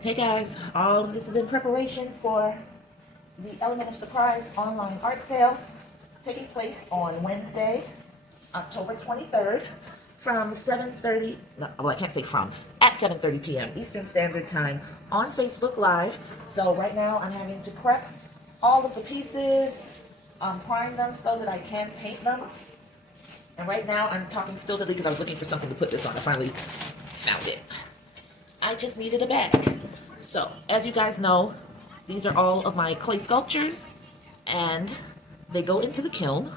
Hey guys, all of this is in preparation for the Element of Surprise online art sale taking place on Wednesday, October 23rd from 7:30, no, well I can't say from, at 7:30 p.m. Eastern Standard Time on Facebook Live. So right now I'm having to prep all of the pieces, prime them so that I can paint them. And right now I'm talking still to Lee because I was looking for something to put this on. I finally found it. I just needed a bag. So, as you guys know, these are all of my clay sculptures, and they go into the kiln,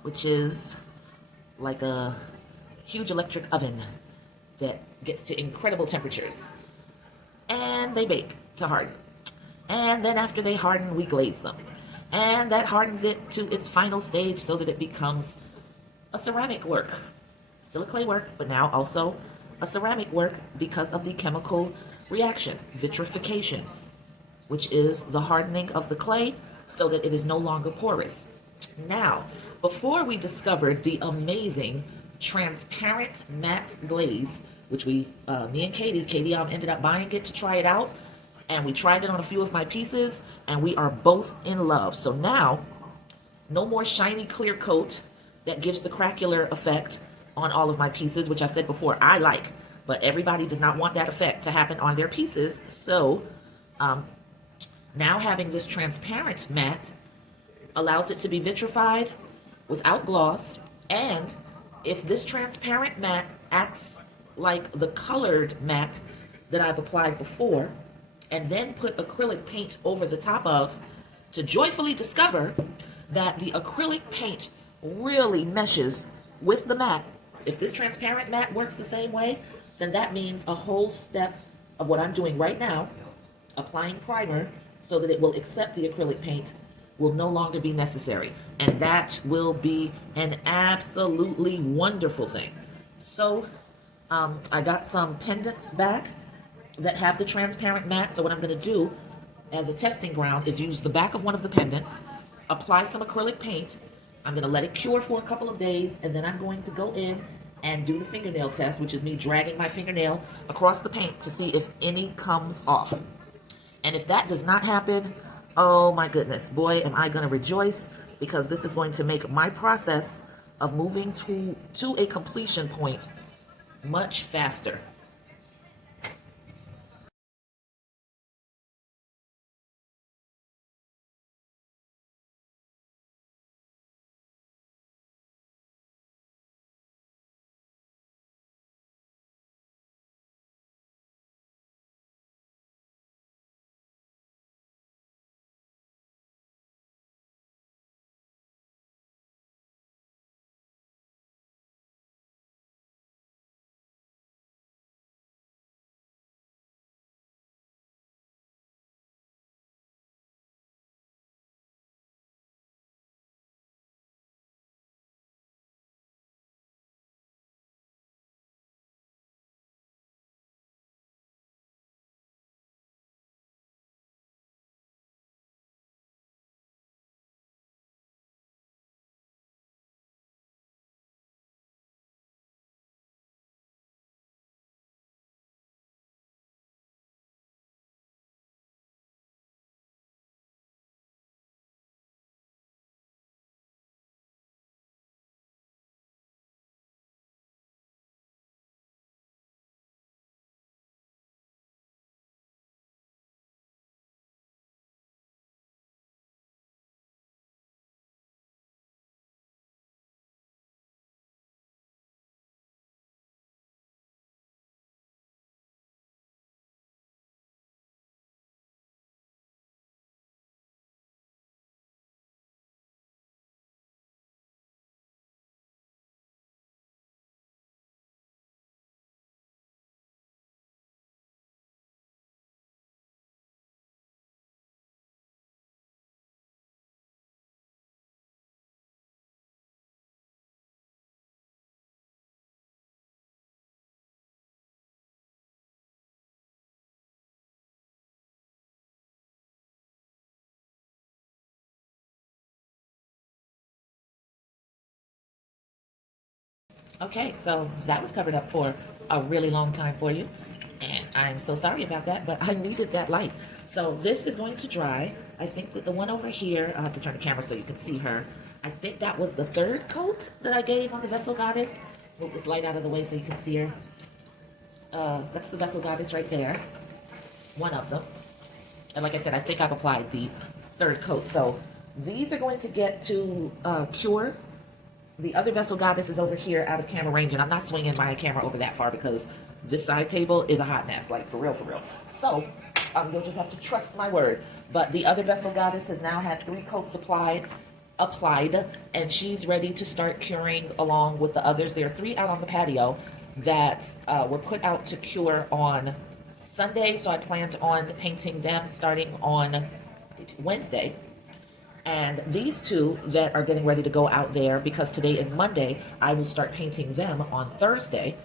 which is like a huge electric oven that gets to incredible temperatures. And they bake to harden. And then after they harden, we glaze them. And that hardens it to its final stage so that it becomes a ceramic work. Still a clay work, but now also a ceramic work because of the chemical reaction, vitrification, which is the hardening of the clay so that it is no longer porous. Now, before we discovered the amazing transparent matte glaze, which me and Katie ended up buying it to try it out, and we tried it on a few of my pieces, and we are both in love. So now, no more shiny clear coat that gives the craquelure effect on all of my pieces, which I said before I like, but everybody does not want that effect to happen on their pieces. So now having this transparent matte allows it to be vitrified without gloss. And if this transparent matte acts like the colored matte that I've applied before, and then put acrylic paint over the top of, to joyfully discover that the acrylic paint really meshes with the matte. If this transparent matte works the same way, then that means a whole step of what I'm doing right now, applying primer so that it will accept the acrylic paint, will no longer be necessary. And that will be an absolutely wonderful thing. So I got some pendants back that have the transparent matte. So what I'm going to do as a testing ground is use the back of one of the pendants, apply some acrylic paint. I'm going to let it cure for a couple of days, and then I'm going to go in and do the fingernail test, which is me dragging my fingernail across the paint to see if any comes off. And if that does not happen, oh my goodness, boy, am I going to rejoice, because this is going to make my process of moving to a completion point much faster. Okay, so that was covered up for a really long time for you. And I'm so sorry about that, but I needed that light. So this is going to dry. I think that the one over here, I have to turn the camera so you can see her. I think that was the third coat that I gave on the Vessel Goddess. Move this light out of the way so you can see her. That's the Vessel Goddess right there. One of them. And like I said, I think I've applied the third coat. So these are going to get to cure. The other Vessel Goddess is over here out of camera range, and I'm not swinging my camera over that far because this side table is a hot mess, like for real, for real. So you'll just have to trust my word. But the other Vessel Goddess has now had 3 coats applied, and she's ready to start curing along with the others. There are 3 out on the patio that were put out to cure on Sunday, so I planned on painting them starting on Wednesday. And these 2 that are getting ready to go out there, because today is Monday, I will start painting them on Thursday.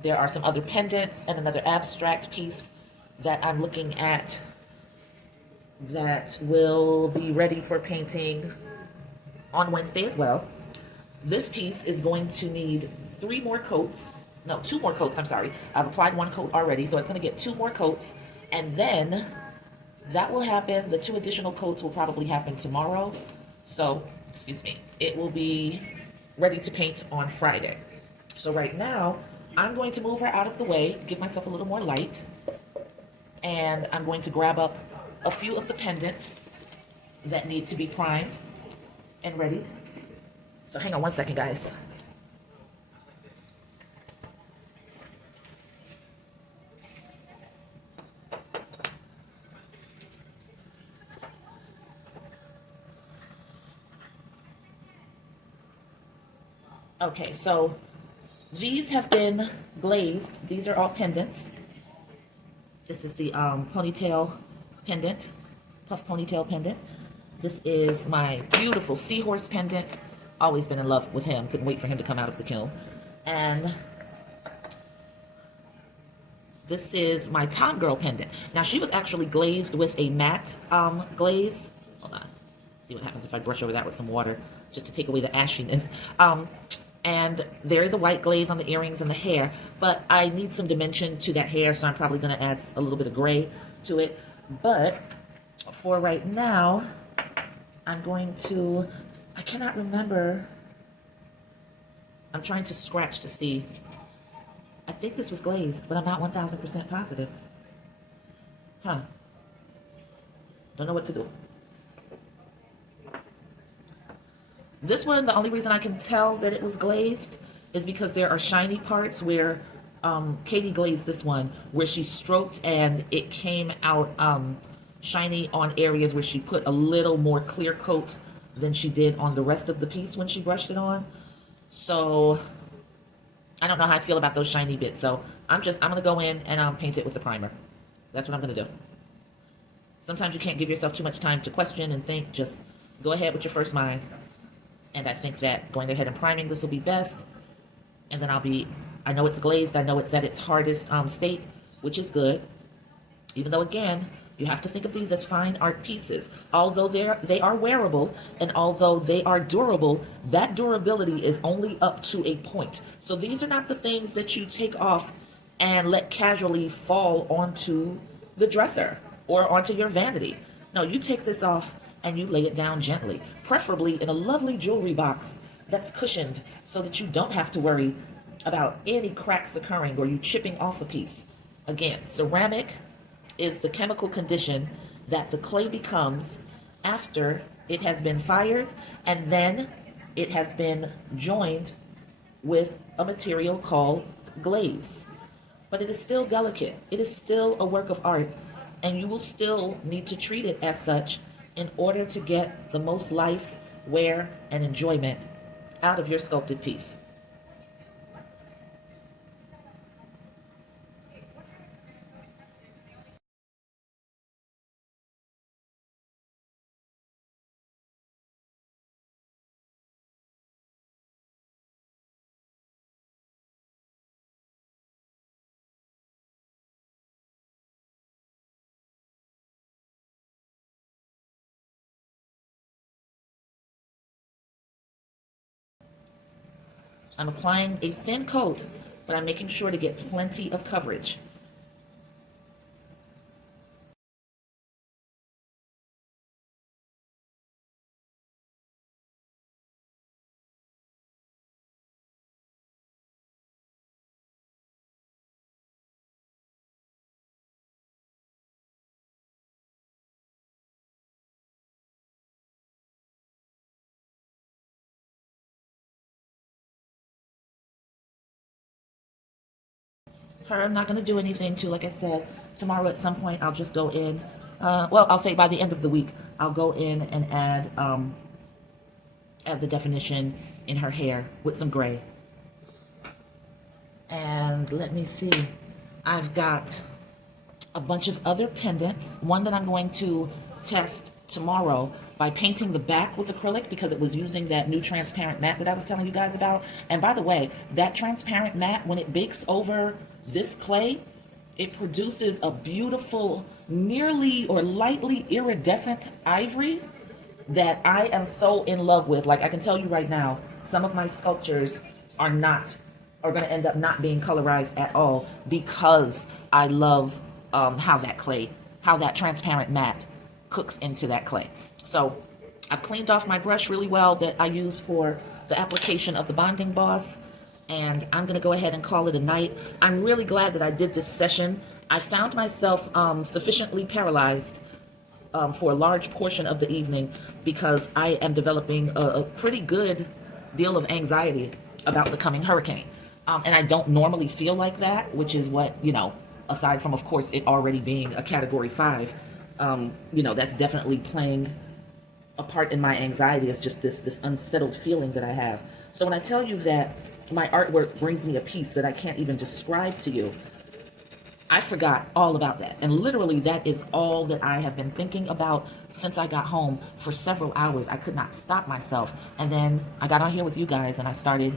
There are some other pendants and another abstract piece that I'm looking at that will be ready for painting on Wednesday as well. This piece is going to need 3 more coats. No, 2 more coats, I'm sorry. I've applied 1 coat already, so it's going to get 2 more coats. And then that will happen. The 2 additional coats will probably happen tomorrow. So, excuse me, it will be ready to paint on Friday. So right now, I'm going to move her out of the way, give myself a little more light. And I'm going to grab up a few of the pendants that need to be primed and ready. So hang on one second, guys. Okay, so these have been glazed. These are all pendants. This is the ponytail pendant, puff ponytail pendant. This is my beautiful seahorse pendant. Always been in love with him. Couldn't wait for him to come out of the kiln. And this is my Tom Girl pendant. Now, she was actually glazed with a matte glaze. Hold on. See what happens if I brush over that with some water, just to take away the ashiness. And there is a white glaze on the earrings and the hair, but I need some dimension to that hair, so I'm probably going to add a little bit of gray to it. But for right now, I'm going to, I cannot remember. I'm trying to scratch to see. I think this was glazed, but I'm not 1000% positive. Huh. Don't know what to do. This one, the only reason I can tell that it was glazed is because there are shiny parts where Katie glazed this one, where she stroked and it came out shiny on areas where she put a little more clear coat than she did on the rest of the piece when she brushed it on. So I don't know how I feel about those shiny bits. So I'm gonna go in and paint it with the primer. That's what I'm gonna do. Sometimes you can't give yourself too much time to question and think. Just go ahead with your first mind. And I think that going ahead and priming this will be best. And then I know it's glazed, I know it's at its hardest state, which is good. Even though, again, you have to think of these as fine art pieces. Although they are wearable, and although they are durable, that durability is only up to a point. So these are not the things that you take off and let casually fall onto the dresser or onto your vanity. No, you take this off and you lay it down gently, preferably in a lovely jewelry box that's cushioned so that you don't have to worry about any cracks occurring or you chipping off a piece. Again, ceramic is the chemical condition that the clay becomes after it has been fired and then it has been joined with a material called glaze. But it is still delicate. It is still a work of art, and you will still need to treat it as such in order to get the most life, wear, and enjoyment out of your sculpted piece. I'm applying a thin coat but I'm making sure to get plenty of coverage. Her, I'm not going to do anything to, like I said, tomorrow at some point I'll just go in. Well, I'll say by the end of the week, I'll go in and add the definition in her hair with some gray. And let me see. I've got a bunch of other pendants. One that I'm going to test tomorrow by painting the back with acrylic because it was using that new transparent matte that I was telling you guys about. And by the way, that transparent matte, when it bakes over this clay, it produces a beautiful, nearly or lightly iridescent ivory that I am so in love with. Like, I can tell you right now, some of my sculptures are going to end up not being colorized at all because I love how that transparent matte cooks into that clay. So I've cleaned off my brush really well that I use for the application of the Bonding Boss, and I'm going to go ahead and call it a night. I'm really glad that I did this session. I found myself sufficiently paralyzed for a large portion of the evening because I am developing a pretty good deal of anxiety about the coming hurricane. And I don't normally feel like that, which is what, aside from, of course, it already being a Category 5, that's definitely playing a part in my anxiety. It's just this unsettled feeling that I have. So when I tell you that my artwork brings me a peace that I can't even describe to you, I forgot all about that. And literally, that is all that I have been thinking about since I got home for several hours. I could not stop myself. And then I got on here with you guys and I started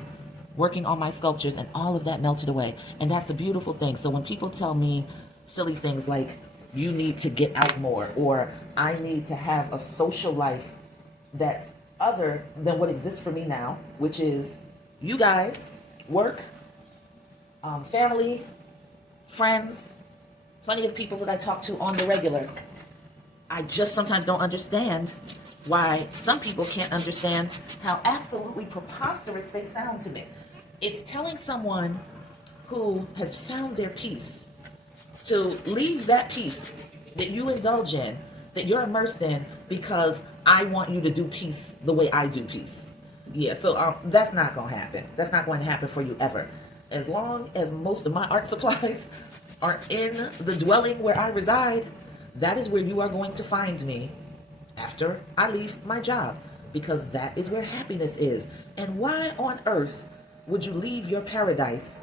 working on my sculptures, and all of that melted away. And that's a beautiful thing. So when people tell me silly things like, you need to get out more, or I need to have a social life that's other than what exists for me now, which is you guys, work, family, friends, plenty of people that I talk to on the regular, I just sometimes don't understand why some people can't understand how absolutely preposterous they sound to me. It's telling someone who has found their peace to leave that peace that you indulge in, that you're immersed in, because I want you to do peace the way I do peace. Yeah, so that's not going to happen. That's not going to happen for you ever. As long as most of my art supplies are in the dwelling where I reside, that is where you are going to find me after I leave my job, because that is where happiness is. And why on earth would you leave your paradise?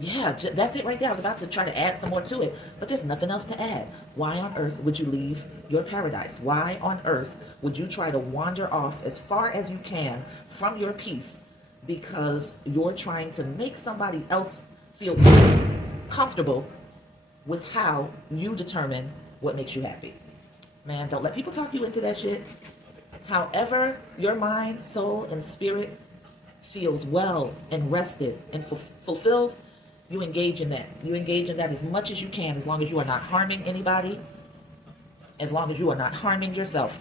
Yeah, that's it right there. I was about to try to add some more to it, but there's nothing else to add. Why on earth would you leave your paradise? Why on earth would you try to wander off as far as you can from your peace because you're trying to make somebody else feel comfortable with how you determine what makes you happy? Man, don't let people talk you into that shit. However your mind, soul, and spirit feels well and rested and fulfilled, you engage in that. You engage in that as much as you can, as long as you are not harming anybody, as long as you are not harming yourself.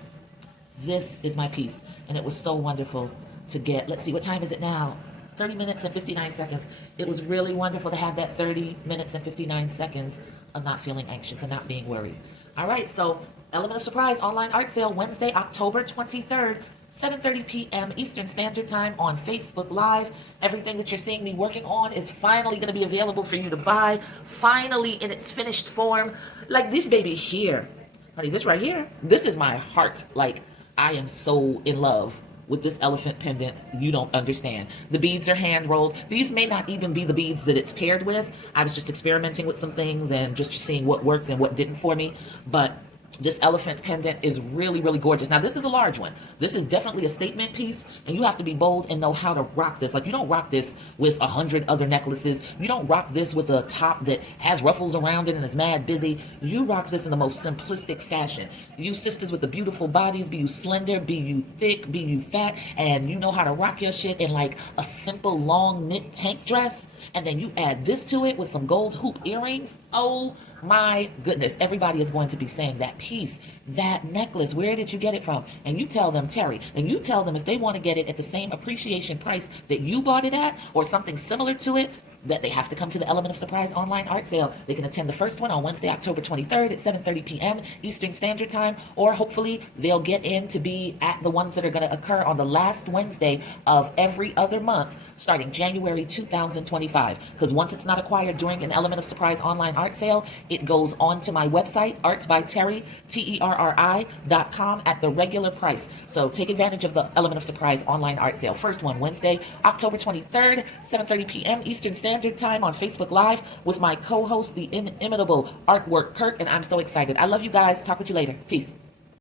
This is my peace, and it was so wonderful to get. Let's see, what time is it now? 30 minutes and 59 seconds. It was really wonderful to have that 30 minutes and 59 seconds of not feeling anxious and not being worried. All right, so Element of Surprise online art sale, Wednesday, October 23rd, 7:30 p.m. Eastern Standard Time on Facebook Live. Everything that you're seeing me working on is finally going to be available for you to buy, finally in its finished form. Like this baby here. Honey, this right here, this is my heart. Like, I am so in love with this elephant pendant. You don't understand. The beads are hand rolled. These may not even be the beads that it's paired with. I was just experimenting with some things and just seeing what worked and what didn't for me. But This elephant pendant is really, really gorgeous. Now, this is a large one. This is definitely a statement piece, and you have to be bold and know how to rock this. Like, you don't rock this with 100 other necklaces. You don't rock this with a top that has ruffles around it and is mad busy. You rock this in the most simplistic fashion. You sisters with the beautiful bodies, be you slender, be you thick, be you fat, and you know how to rock your shit in like a simple long knit tank dress, and then you add this to it with some gold hoop earrings. Oh my goodness, everybody is going to be saying that piece, that necklace, where did you get it from? And you tell them, Terry, and you tell them if they want to get it at the same appreciation price that you bought it at or something similar to it, that they have to come to the Element of Surprise online art sale. They can attend the first one on Wednesday, October 23rd at 7:30 p.m. Eastern Standard Time, or hopefully they'll get in to be at the ones that are going to occur on the last Wednesday of every other month starting January 2025. Because once it's not acquired during an Element of Surprise online art sale, it goes on to my website, artsbyterry, TERRI.com, at the regular price. So take advantage of the Element of Surprise online art sale. First one, Wednesday, October 23rd, 7:30 p.m. Eastern Standard Time on Facebook Live with my co-host, the inimitable Artwork Kirk, and I'm so excited. I love you guys. Talk with you later. Peace.